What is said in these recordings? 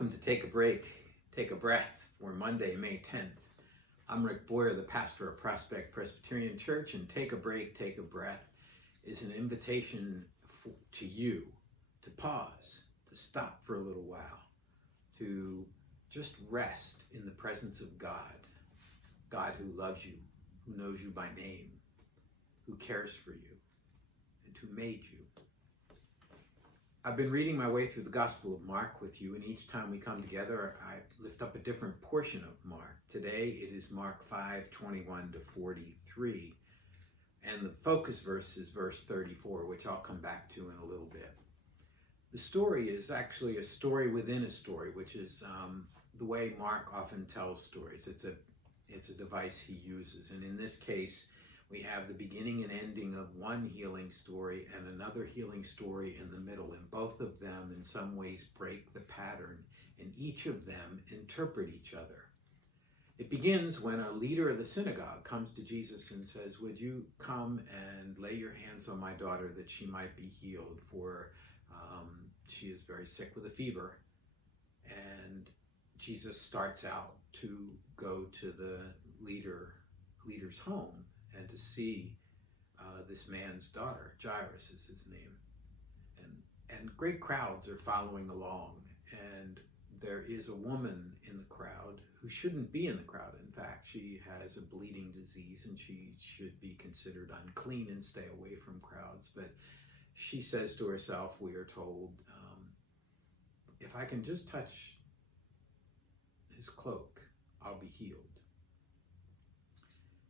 Welcome to Take a Break, Take a Breath for Monday, May 10th. I'm Rick Boyer, the pastor of Prospect Presbyterian Church, and Take a Break, Take a Breath is an invitation to you to pause, to stop for a little while, to just rest in the presence of God. God who loves you, who knows you by name, who cares for you, and who made you. I've been reading my way through the Gospel of Mark with you, and each time we come together, I lift up a different portion of Mark. Today, it is Mark 5:21 to 43, and the focus verse is verse 34, which I'll come back to in a little bit. The story is actually a story within a story, which is the way Mark often tells stories. It's a device he uses, and in this case, we have the beginning and ending of one healing story and another healing story in the middle, and both of them in some ways break the pattern, and each of them interpret each other. It begins when a leader of the synagogue comes to Jesus and says, "Would you come and lay your hands on my daughter that she might be healed, for she is very sick with a fever." And Jesus starts out to go to the leader's home and to see this man's daughter. Jairus is his name. And great crowds are following along. And there is a woman in the crowd who shouldn't be in the crowd. In fact, she has a bleeding disease and she should be considered unclean and stay away from crowds. But she says to herself, we are told, if I can just touch his cloak, I'll be healed.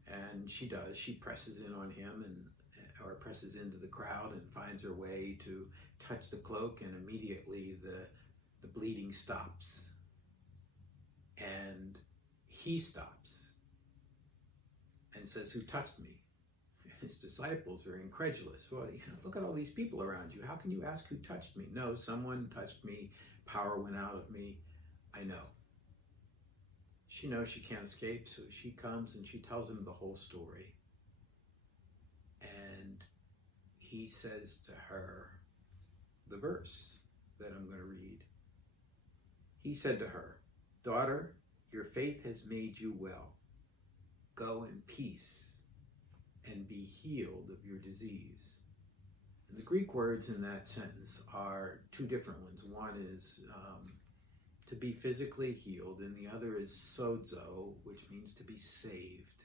And she does. She presses in on him or presses into the crowd and finds her way to touch the cloak, and immediately the bleeding stops. And he stops and says, "Who touched me?" His disciples are incredulous. "Well, look at all these people around you. How can you ask who touched me?" "No, someone touched me. Power went out of me. I know." She knows she can't escape, so she comes and she tells him the whole story. And he says to her the verse that I'm going to read. He said to her, "Daughter, your faith has made you well. Go in peace and be healed of your disease." And the Greek words in that sentence are two different ones. One is to be physically healed, and the other is sozo, which means to be saved.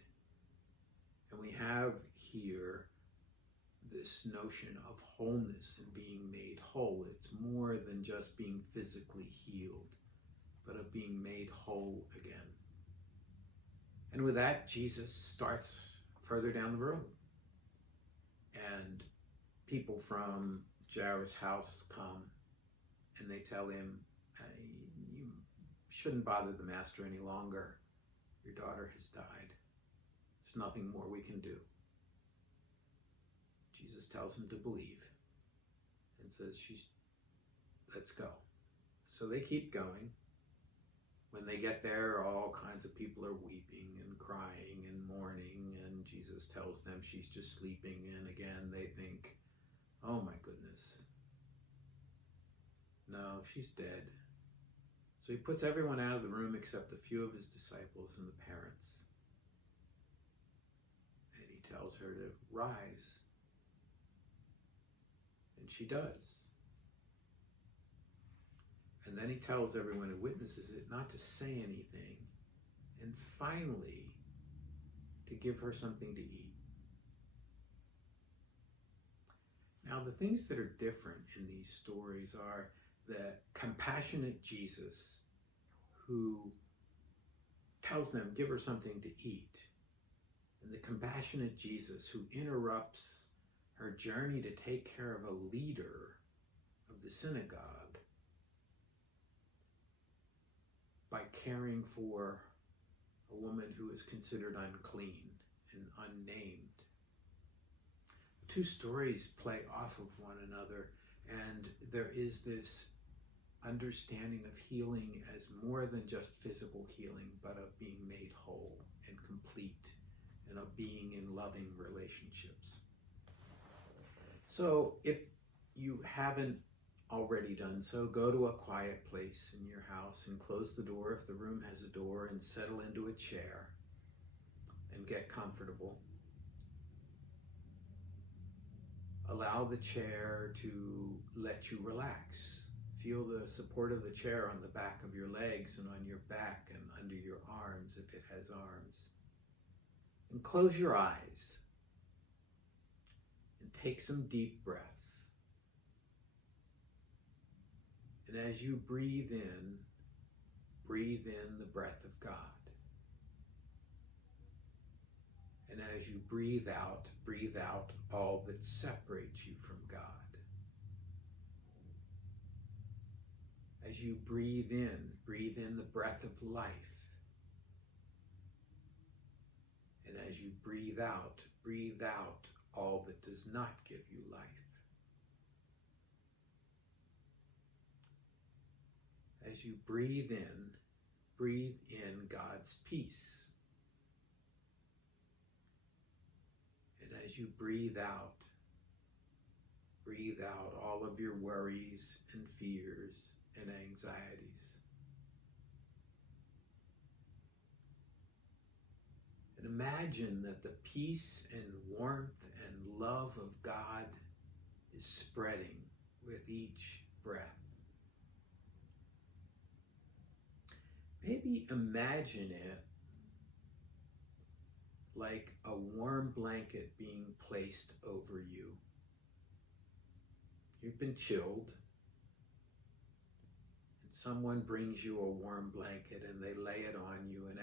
And we have here this notion of wholeness and being made whole. It's more than just being physically healed, but of being made whole again. And with that, Jesus starts further down the road. And people from Jairus' house come and they tell him, "You shouldn't bother the master any longer. Your daughter has died. There's nothing more we can do." Jesus tells him to believe and says, "Let's go." So they keep going. When they get there, all kinds of people are weeping and crying and mourning, and Jesus tells them she's just sleeping, and again they think, "Oh my goodness. No, she's dead." So he puts everyone out of the room except a few of his disciples and the parents. And he tells her to rise. And she does. And then he tells everyone who witnesses it not to say anything. And finally, to give her something to eat. Now, the things that are different in these stories are the compassionate Jesus who tells them, give her something to eat, and the compassionate Jesus who interrupts her journey to take care of a leader of the synagogue by caring for a woman who is considered unclean and unnamed. The two stories play off of one another, and there is this understanding of healing as more than just physical healing, but of being made whole and complete, and of being in loving relationships. So if you haven't already done so, go to a quiet place in your house and close the door if the room has a door, and settle into a chair and get comfortable. Allow the chair to let you relax. Feel the support of the chair on the back of your legs and on your back and under your arms if it has arms. And close your eyes and take some deep breaths. And as you breathe in the breath of God. And as you breathe out all that separates you from God. As you breathe in the breath of life. And as you breathe out all that does not give you life. As you breathe in God's peace. And as you breathe out all of your worries and fears and anxieties. And imagine that the peace and warmth and love of God is spreading with each breath. Maybe imagine it like a warm blanket being placed over you. You've been chilled, and someone brings you a warm blanket and they lay it on you, and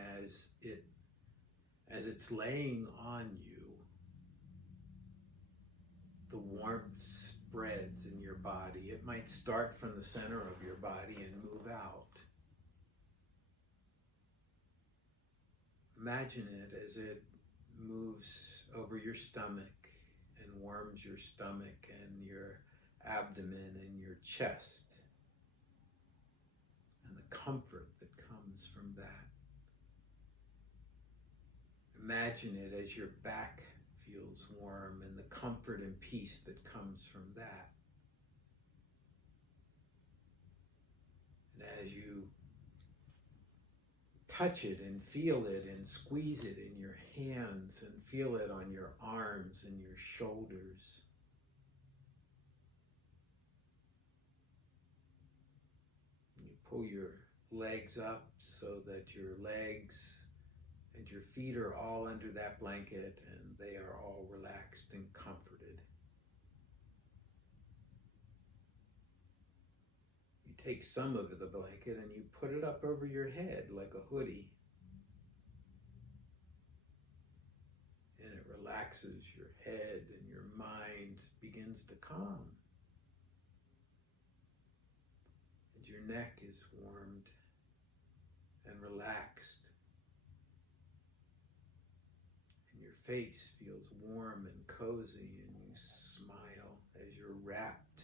as it's laying on you, the warmth spreads in your body. It might start from the center of your body and move out. Imagine it as it moves over your stomach and warms your stomach and your abdomen and your chest, and the comfort that comes from that. Imagine it as your back feels warm and the comfort and peace that comes from that. And as you touch it and feel it and squeeze it in your hands and feel it on your arms and your shoulders. You pull your legs up so that your legs and your feet are all under that blanket and they are all relaxed and comforted. You take some of the blanket and you put it up over your head like a hoodie. And it relaxes your head and your mind begins to calm. And your neck is warmed and relaxed. And your face feels warm and cozy, and you smile as you're wrapped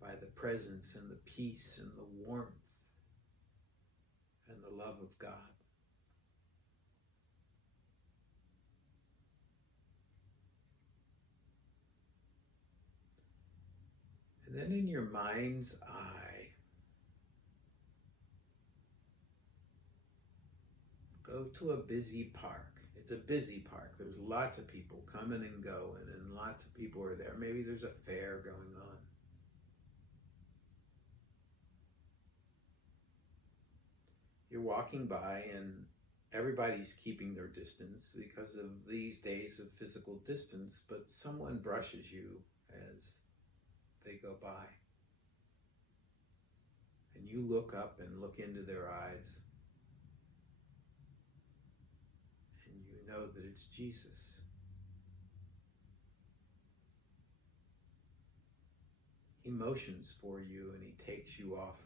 by the presence and the peace and the warmth and the love of God. And then in your mind's eye, go to a busy park. It's a busy park. There's lots of people coming and going, and lots of people are there. Maybe there's a fair going on. You're walking by and everybody's keeping their distance because of these days of physical distance, but someone brushes you as they go by. And you look up and look into their eyes. And you know that it's Jesus. He motions for you and he takes you off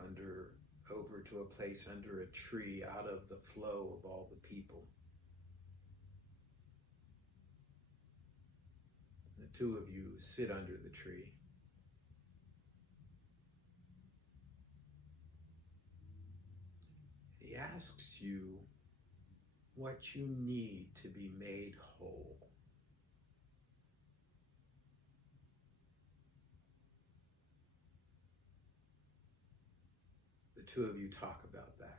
over to a place under a tree out of the flow of all the people. The two of you sit under the tree. He asks you what you need to be made whole. two of you talk about that.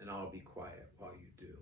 And I'll be quiet while you do.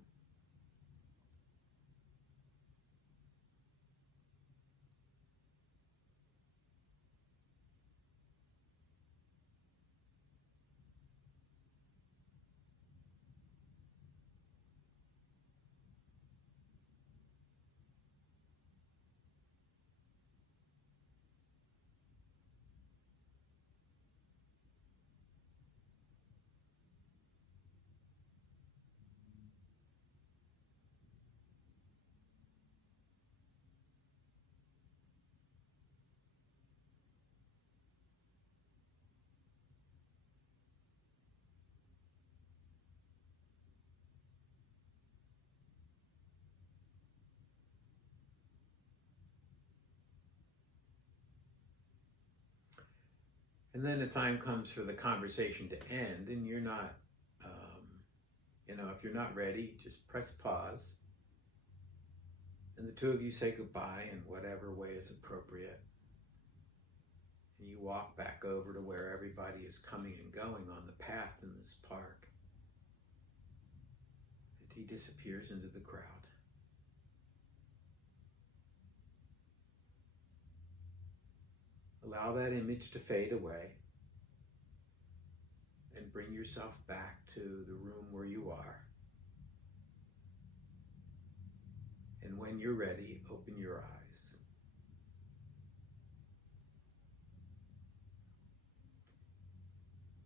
And then the time comes for the conversation to end, and you're not, if you're not ready, just press pause. And the two of you say goodbye in whatever way is appropriate. And you walk back over to where everybody is coming and going on the path in this park. And he disappears into the crowd. Allow that image to fade away and bring yourself back to the room where you are. And when you're ready, open your eyes.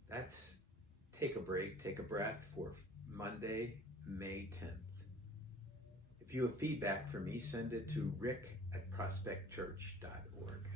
That's Take a Break, Take a Breath for Monday, May 10th. If you have feedback for me, send it to rick@prospectchurch.org.